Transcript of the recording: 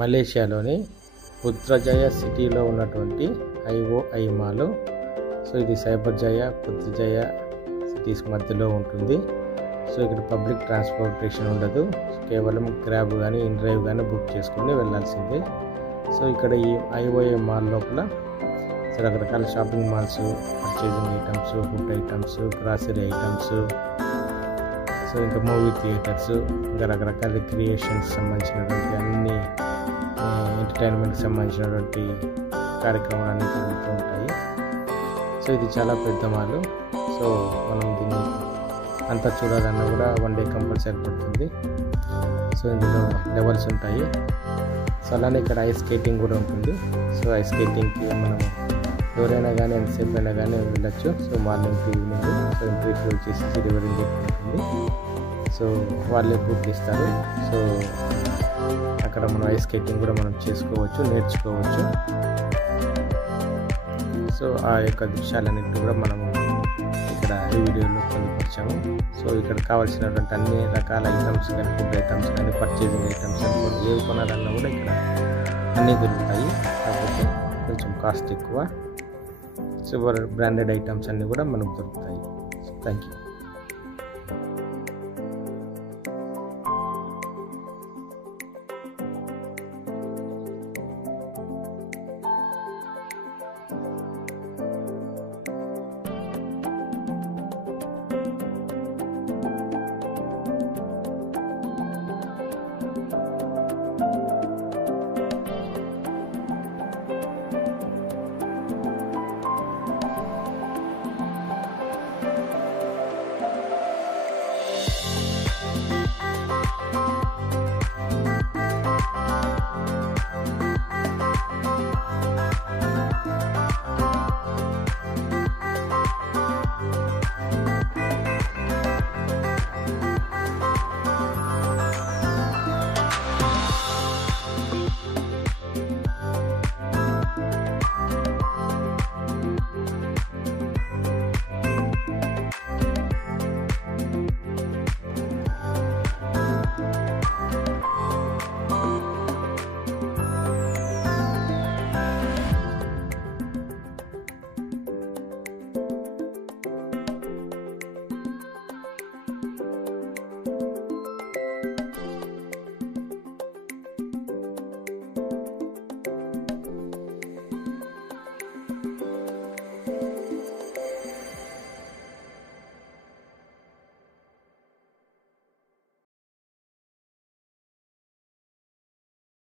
మలేషియాలోని Putrajaya సిటీలో ఉన్నటువంటి IOI mall. So ఇది సైబర్జయ పుత్రజయ సిటీస్ మధ్యలో ఉంటుంది. సో ఇక్కడ పబ్లిక్ ట్రాన్స్పోర్టేషన్ ఉండదు, కేవలం క్రాబ్ కానీ ఇన్డ్రైవ్ కానీ బుక్ చేసుకొని వెళ్ళాల్సిందే. సో ఇక్కడ ఈ IOI మాల్ లోపల రకరకాల shopping malls, purchasing items, food items, grocery items, so ఇంకా మూవీ థియేటర్స్, ఇంకా రకరకాల క్రియేషన్స్ సంబంధించినటువంటి అన్ని ఎంటర్టైన్మెంట్కి సంబంధించినటువంటి కార్యక్రమాలు అన్నీ జరుగుతూ ఉంటాయి. సో ఇది చాలా పెద్ద మాల్. సో మనం దీన్ని అంతా చూడాలన్నా కూడా 1 డే కంపల్సరీ పడుతుంది. సో ఇందులో లెవెల్స్ ఉంటాయి. సో అలానే ఇక్కడ ఐస్ స్కేటింగ్ కూడా ఉంటుంది. సో ఐస్ స్కేటింగ్కి మనం ఎవరైనా కానీ ఎంతసేపు అయినా కానీ వెళ్ళచ్చు. So morning to evening. So entry fee వచ్చేసి $20 ఉంటుంది. సో వాళ్ళే బుక్ ఇస్తారు. సో అక్కడ మనం ఐస్ స్కేటింగ్ కూడా మనం చేసుకోవచ్చు, నేర్చుకోవచ్చు. సో ఆ యొక్క దృశ్యాలన్నింటినీ కూడా మనము ఇక్కడ ఈ వీడియోలో పొందుపరిచాము. సో ఇక్కడ కావాల్సినటువంటి అన్ని రకాల ఐటమ్స్ కానీ, ఫుడ్ ఐటమ్స్ కానీ, పర్చేజింగ్ ఐటమ్స్ కానీ, ఏవి కొనాలన్నా కూడా ఇక్కడ అన్నీ దొరుకుతాయి. కాకపోతే కొంచెం కాస్ట్ ఎక్కువ. సో బ్రాండెడ్ ఐటమ్స్ అన్నీ కూడా మనకు దొరుకుతాయి. Thank you.